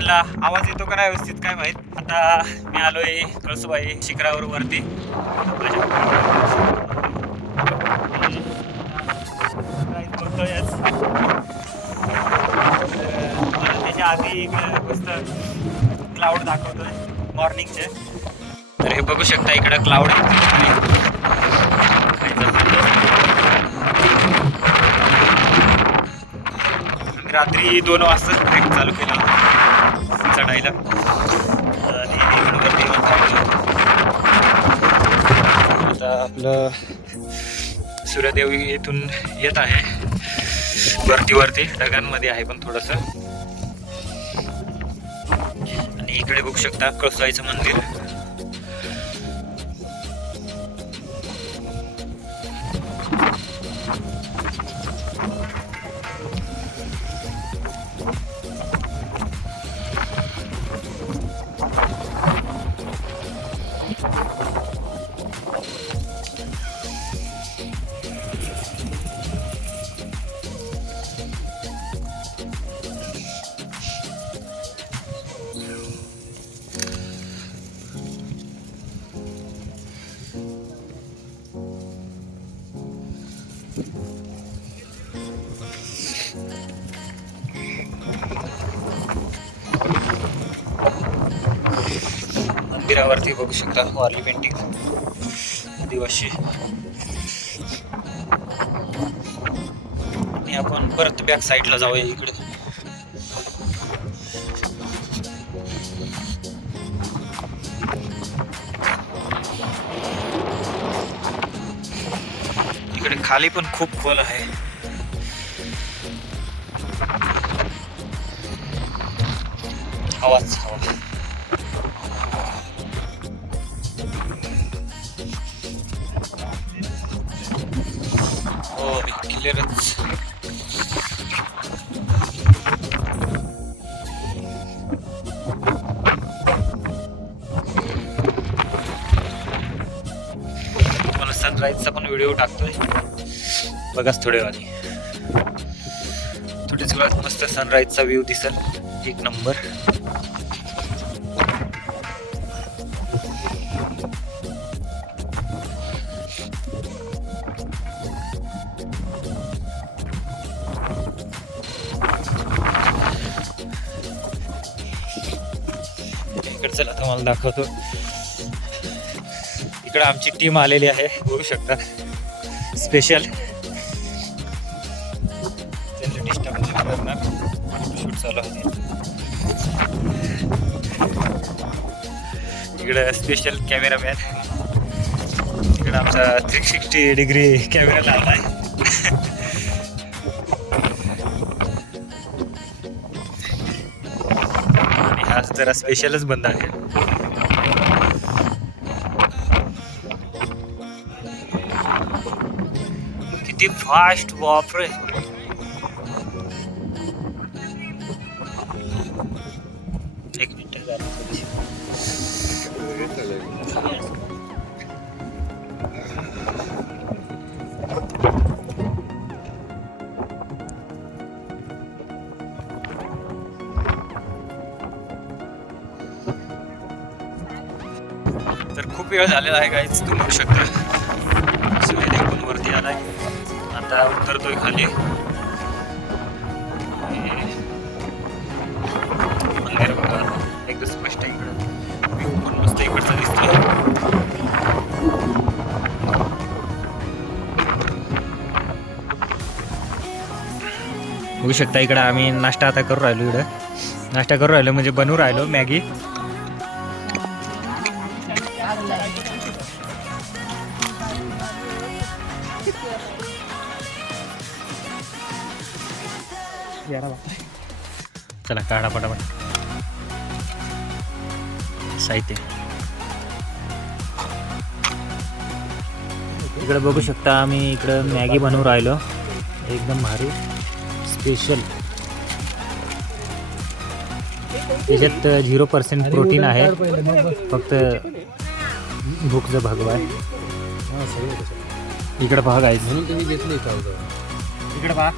त्यांना आवाज येतो का नाही व्यवस्थित काय माहित. आता मी आलोय कळसूबाई शिखरावर वरती. बघतोयच त्याच्या आधी मस्त क्लाउड दाखवतोय मॉर्निंगचे. तर हे बघू शकता इकडं क्लाउड रात्री 2 वाजता ट्रेक चालू केला होता चढायला आणि आता आपलं सूर्यदेव इथून येत आहे वरती ढगांमध्ये आहे पण थोडंसं. आणि इकडे बघू शकता कळसाईचं मंदिर. मंदिरावरती बघू शकता वारली पेंटिंग आदिवासी. आणि आपण परत बॅक साईडला जाऊया इकडे. इकडे खाली पण खूप खोल आहे. हवाच हवा. हो क्लिअरच. मला सनराईजचा पण व्हिडिओ टाकतोय बघाच थोड्या वेळाने. थोड्याच वेळात मस्त सनराईजचा व्ह्यू दिसेल एक नंबर. चला तुम्हाला दाखवतो. इकडे आमची टीम आलेली आहे बघू शकता स्पेशल. त्यांना डिस्टर्ब करणार शूट चालू आहे. इकडे स्पेशल कॅमेरामॅन. इकडे आमचा 360 डिग्री कॅमेरा लावला आहे. जरा स्पेशलच बंद आहे. किती फास्ट बापरे. एक मिनिट तर खूप वेळ झालेला आहे गाईज. तुम्ही बघू शकता सूर्यदेव पण वरती आलाय. आता उतरतोय खाली. मंदिर बघा एकदम स्पष्ट इकडं व्ह्यू पण मस्त इकडचा दिसतोय. बघू शकता इकडं आम्ही नाश्ता आता करू राहिलो. इकडं नाश्ता करू राहिलो म्हणजे बनवू राहिलो मॅगी. चला काढा पटापट साहित्य. इकडे बघू शकता आम्ही इकडं मॅगी बनवू राहिलो एकदम भारी स्पेशल. त्याच्यात 0% प्रोटीन आहे. फक्त भूकचं भागवा आहे. इकडे पहा गाईज. इकडे पहा.